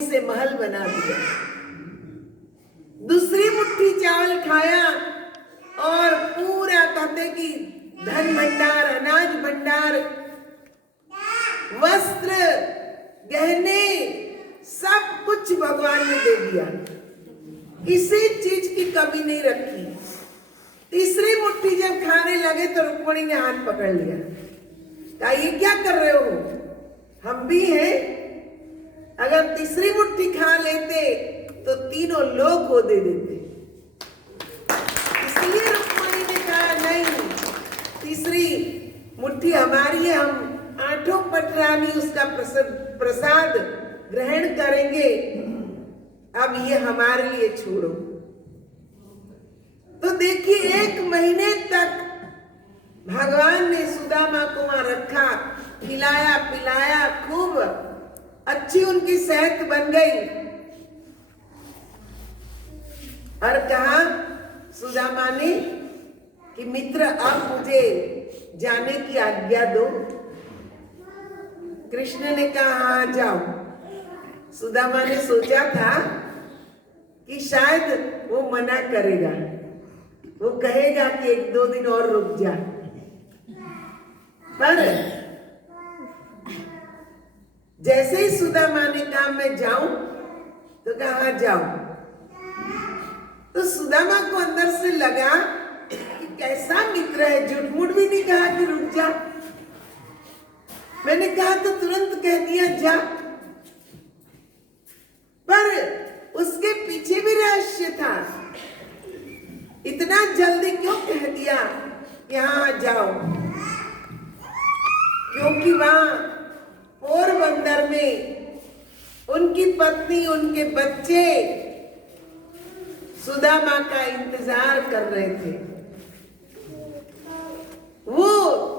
से महल बना दिया। दूसरी मुट्ठी चावल खाया और पूरा कहते कि धन भंडार, अनाज भंडार, वस्त्र, गहने, सब कुछ भगवान ने दे दिया। किसी चीज की कमी नहीं रखी। तीसरी मुट्ठी जब खाने लगे तो रुक्मणी ने हाथ पकड़ लिया, कहा ये क्या कर रहे हो, हम भी हैं। अगर तीसरी मुट्ठी खा लेते तो तीनों लोग को दे देते। इसलिए रुक्मणी ने कहा नहीं, तीसरी मुट्ठी हमारी है, हम आठों पटरानी उसका प्रसाद ग्रहण करेंगे, अब ये हमारे लिए छोड़ो। तो देखिए 1 महीने तक भगवान ने सुदामा को वहां रखा, खिलाया पिलाया, खूब अच्छी उनकी सेहत बन गई। और कहा सुदामा ने कि मित्र अब मुझे जाने की आज्ञा दो। कृष्ण ने कहा हाँ जाओ। सुदामा ने सोचा था कि शायद वो मना करेगा, वो कहेगा कि 1-2 दिन और रुक जा, पर जैसे ही सुदामा ने कहा मैं जाऊं तो कहा हाँ जाओ। तो सुदामा को अंदर से लगा कि कैसा मित्र है, झूठ मूठ भी नहीं कहा कि रुक जा, मैंने कहा तो तुरंत कह दिया जा। पर उसके पीछे भी रहस्य था, इतना जल्दी क्यों कह दिया कि हाँ जाओ, क्योंकि वहां पोरबंदर में उनकी पत्नी, उनके बच्चे सुदामा का इंतजार कर रहे थे। वो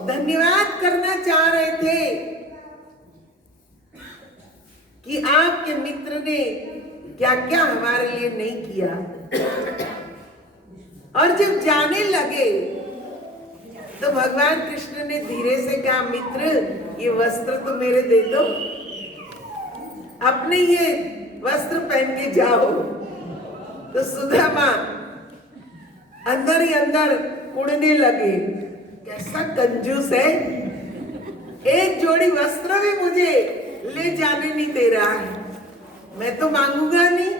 धन्यवाद करना चाह रहे थे कि आपके मित्र ने क्या क्या हमारे लिए नहीं किया। और जब जाने लगे तो भगवान कृष्ण ने धीरे से कहा मित्र ये वस्त्र तो मेरे दे दो, अपने ये वस्त्र पहन के जाओ। तो सुदामा अंदर ही अंदर उड़ने लगे, कैसा कंजूस है, एक जोड़ी वस्त्र भी मुझे ले जाने नहीं दे रहा है, मैं तो मांगूंगा नहीं,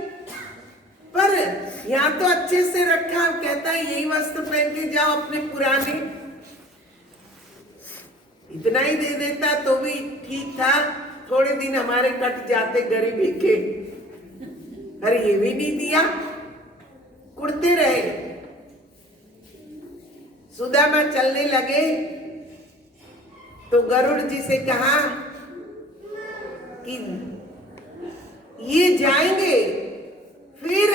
पर यहाँ तो अच्छे से रखा, कहता है यही वस्त्र पहन के जाओ अपने पुराने। इतना ही दे देता तो भी ठीक था, थोड़े दिन हमारे कट जाते गरीबी के। अरे ये भी नहीं दिया, कुड़ते रहे। सुदामा चलने लगे तो गरुड़ जी से कहा कि ये जाएंगे फिर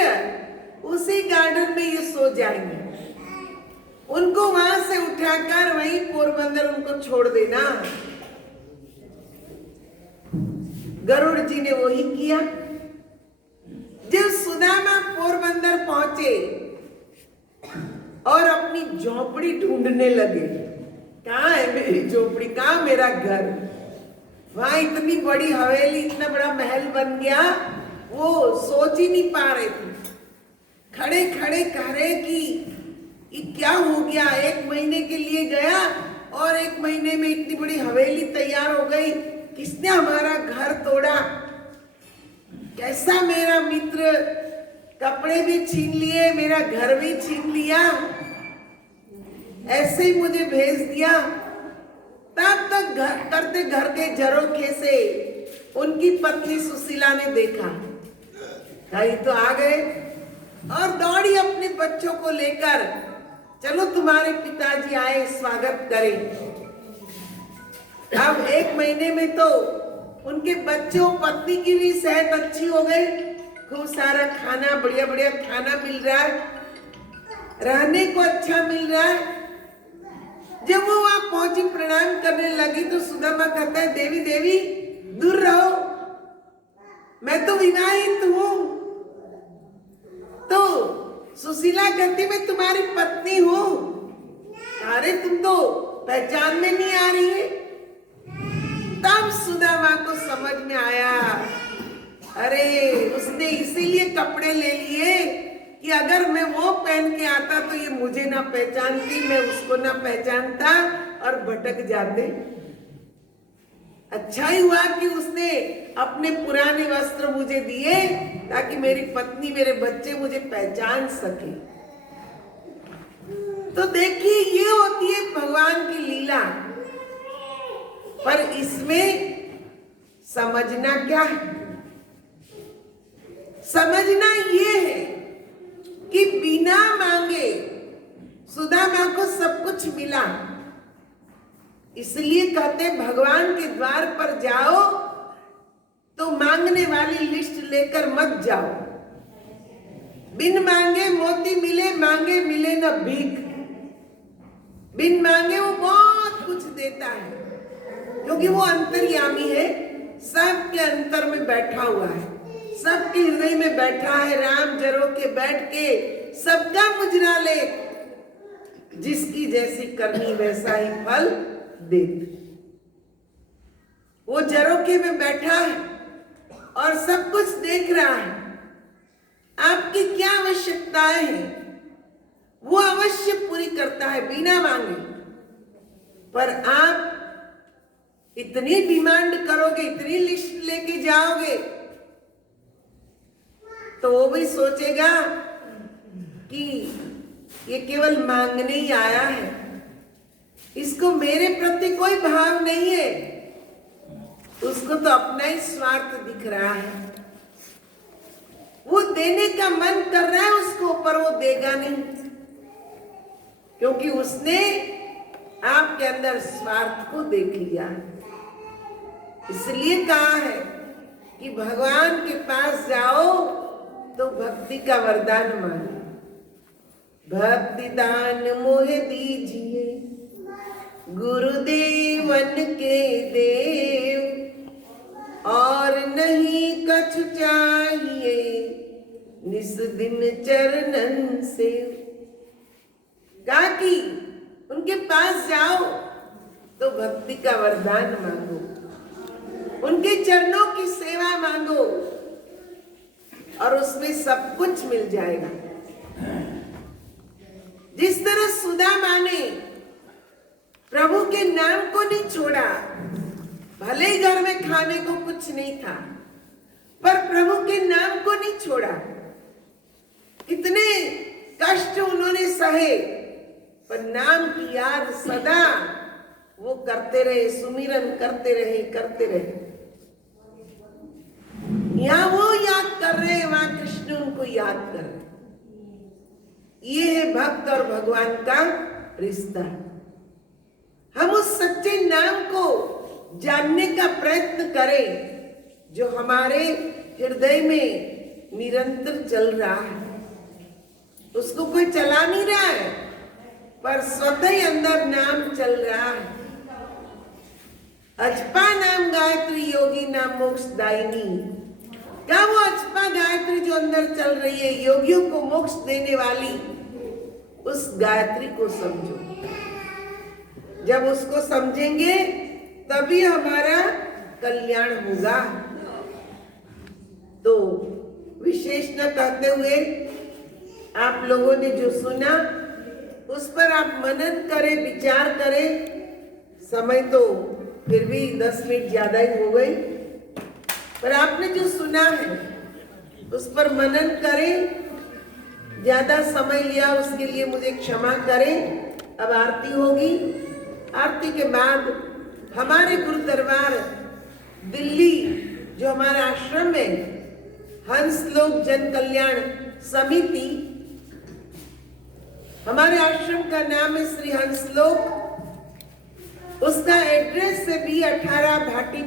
उसी गार्डन में ये सो जाएंगे, उनको वहां से उठाकर वहीं पोरबंदर उनको छोड़ देना। गरुड़ जी ने वही किया। जब सुदामा पोरबंदर पहुंचे और अपनी झोपड़ी ढूंढने लगे, कहाँ है मेरी झोपड़ी, कहाँ मेरा घर, वहां इतनी बड़ी हवेली, इतना बड़ा महल बन गया, वो सोच ही नहीं पा रहे थे। खड़े खड़े कह रहे कि ये क्या हो गया, 1 महीने के लिए गया और 1 महीने में इतनी बड़ी हवेली तैयार हो गई, किसने हमारा घर तोड़ा, कैसा मेरा मित्र, कपड़े भी छीन लिए, मेरा घर भी छीन लिया, ऐसे ही मुझे भेज दिया। तब तक घर के झरोखे से उनकी पत्नी सुशीला ने देखा, कहीं तो आ गए, और दौड़ी अपने बच्चों को लेकर, चलो तुम्हारे पिताजी आए, स्वागत करें। अब 1 महीने में तो उनके बच्चों पत्नी की भी सेहत अच्छी हो गई, खूब सारा खाना, बढ़िया बढ़िया खाना मिल रहा है, रहने को अच्छा मिल रहा है। जब वो वहां पहुंची, प्रणाम करने लगी तो सुदामा कहता है देवी देवी दूर रहो, मैं तो विवाहित हूं। तो सुशीला कहती मैं तुम्हारी पत्नी हूं। अरे तुम तो पहचान में नहीं आ रही है। तब सुदामा को समझ में आया अरे उसने इसीलिए कपड़े ले लिए कि अगर मैं वो पहन के आता तो ये मुझे ना पहचानती, मैं उसको ना पहचानता और भटक जाते। अच्छा ही हुआ कि उसने अपने पुराने वस्त्र मुझे दिए ताकि मेरी पत्नी, मेरे बच्चे मुझे पहचान सके। तो देखिए, ये होती है भगवान की लीला। पर इसमें समझना क्या है? समझना ये है कि बिना मांगे सुदामा को सब कुछ मिला। इसलिए कहते भगवान के द्वार पर जाओ तो मांगने वाली लिस्ट लेकर मत जाओ। बिन मांगे मोती मिले, मांगे मिले न भीख। बिन मांगे वो बहुत कुछ देता है, क्योंकि वो अंतर्यामी है, सबके अंतर में बैठा हुआ है, सबके हृदय में बैठा है। राम जरो के बैठ के सबका मुजरा ले, जिसकी जैसी करनी वैसा ही फल दे। वो जरोके में बैठा है और सब कुछ देख रहा है। आपकी क्या आवश्यकताएं हैं वो अवश्य पूरी करता है बिना मांगे। पर आप इतनी डिमांड करोगे, इतनी लिस्ट लेके जाओगे, तो वो भी सोचेगा कि ये केवल मांगने ही आया है, इसको मेरे प्रति कोई भाव नहीं है। उसको तो अपना ही स्वार्थ दिख रहा है। वो देने का मन कर रहा है उसको, पर वो देगा नहीं, क्योंकि उसने आपके अंदर स्वार्थ को देख लिया। इसलिए कहा है कि भगवान के पास जाओ तो भक्ति का वरदान मांगो। भक्ति दान मोहे दीजिए गुरुदेवन के देव, और नहीं कछु चाहिए निस दिन चरणन से। कहा कि उनके पास जाओ तो भक्ति का वरदान मांगो, उनके चरणों की सेवा मांगो, और उसमें सब कुछ मिल जाएगा। जिस तरह सुदामा ने प्रभु के नाम को नहीं छोड़ा, भले ही घर में खाने को कुछ नहीं था, पर प्रभु के नाम को नहीं छोड़ा। कितने कष्ट उन्होंने सहे, पर नाम की याद सदा वो करते रहे, सुमिरन करते रहे। यहाँ वो याद कर रहे हैं, वहां कृष्ण उनको याद कर रहे। ये है भक्त और भगवान का रिश्ता। हम उस सच्चे नाम को जानने का प्रयत्न करें जो हमारे हृदय में निरंतर चल रहा है। उसको कोई चला नहीं रहा है, पर स्वतः ही अंदर नाम चल रहा है। अजपा नाम गायत्री योगी नाम मोक्षदायिनी। क्या वो अजपा गायत्री जो अंदर चल रही है, योगियों को मोक्ष देने वाली, उस गायत्री को समझो। जब उसको समझेंगे तभी हमारा कल्याण होगा। तो विशेष न कहते हुए आप लोगों ने जो सुना उस पर आप मनन करें, विचार करें। समय तो फिर भी 10 मिनट ज्यादा ही हो गई, पर आपने जो सुना है उस पर मनन करें। ज्यादा समय लिया उसके लिए मुझे क्षमा करें। अब आरती होगी। आरती के बाद हमारे गुरु दरबार दिल्ली जो हमारा आश्रम है, हंसलोक जन कल्याण समिति, हमारे आश्रम का नाम है श्री हंसलोक। उसका एड्रेस से भी 18 भाटी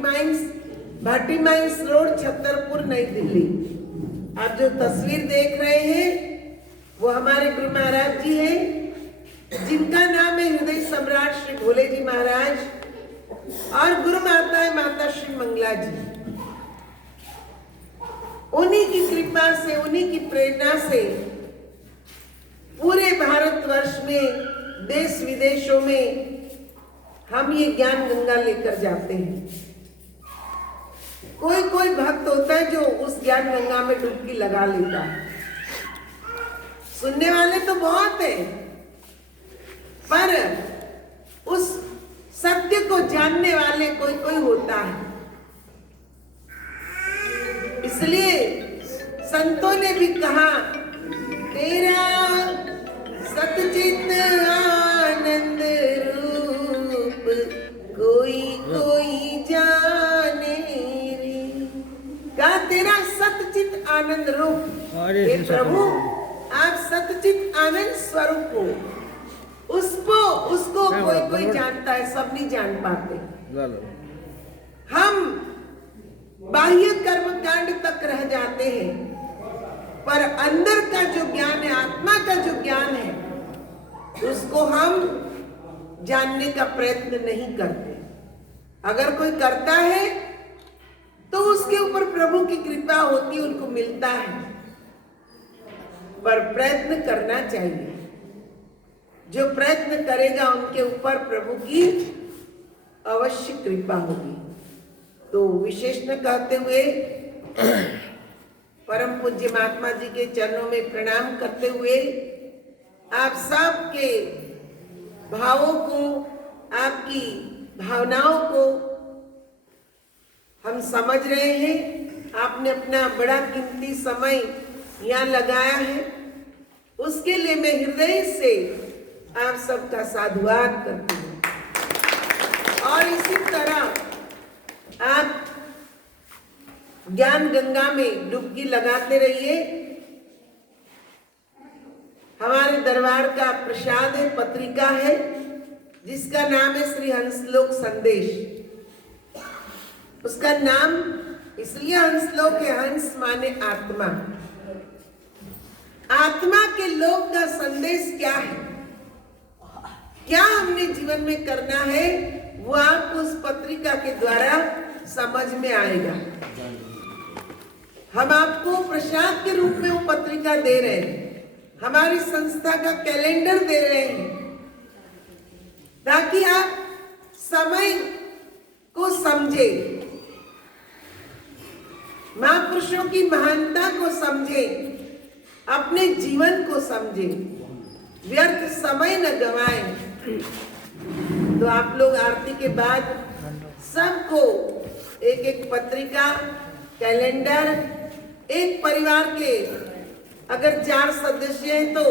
माइंस रोड, छतरपुर, नई दिल्ली। आप जो तस्वीर देख रहे हैं वो हमारे गुरु महाराज जी हैं, जिनका नाम है हृदय सम्राट श्री भोले जी महाराज, और गुरु माता है माता श्री मंगला जी। उन्हीं की कृपा से, उन्हीं की प्रेरणा से पूरे भारतवर्ष में, देश विदेशों में हम ये ज्ञान गंगा लेकर जाते हैं। कोई कोई भक्त होता है जो उस ज्ञान गंगा में डुबकी लगा लेता है। सुनने वाले तो बहुत है, पर उस सत्य को जानने वाले कोई कोई होता है। इसलिए संतों ने भी कहा, तेरा सतचित आनंद रूप कोई कोई जाने रे। कहा तेरा सतचित आनंद रूप, हे प्रभु आप सतचित आनंद स्वरूप हो। उसको कोई कोई जानता है, सब नहीं जान पाते। हम बाह्य कर्म कांड तक रह जाते हैं, पर अंदर का जो ज्ञान है, आत्मा का जो ज्ञान है, उसको हम जानने का प्रयत्न नहीं करते। अगर कोई करता है तो उसके ऊपर प्रभु की कृपा होती, उनको मिलता है, पर प्रयत्न करना चाहिए। जो प्रयत्न करेगा उनके ऊपर प्रभु की अवश्य कृपा होगी। तो विशेषण कहते हुए परम पूज्य महात्मा जी के चरणों में प्रणाम करते हुए आप सबके भावों को, आपकी भावनाओं को हम समझ रहे हैं। आपने अपना बड़ा कीमती समय यहाँ लगाया है, उसके लिए मैं हृदय से आप सबका साधुवाद करती हूँ। और इसी तरह आप ज्ञान गंगा में डुबकी लगाते रहिए। हमारे दरबार का प्रसाद है, पत्रिका है, जिसका नाम है श्री हंसलोक संदेश। उसका नाम इसलिए हंसलोक है, हंस माने आत्मा। आत्मा के लोक का संदेश क्या है, क्या हमने जीवन में करना है, वो आपको उस पत्रिका के द्वारा समझ में आएगा। हम आपको प्रसाद के रूप में वो पत्रिका दे रहे हैं, हमारी संस्था का कैलेंडर दे रहे हैं, ताकि आप समय को समझे, महापुरुषों की महानता को समझे, अपने जीवन को समझे, व्यर्थ समय न गवाएं। तो आप लोग आरती के बाद सबको एक एक पत्रिका, कैलेंडर, एक परिवार के अगर 4 सदस्य हैं तो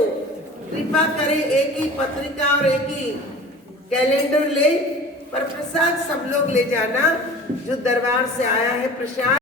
कृपा करें एक ही पत्रिका और एक ही कैलेंडर ले, पर प्रसाद सब लोग ले जाना जो दरबार से आया है प्रसाद।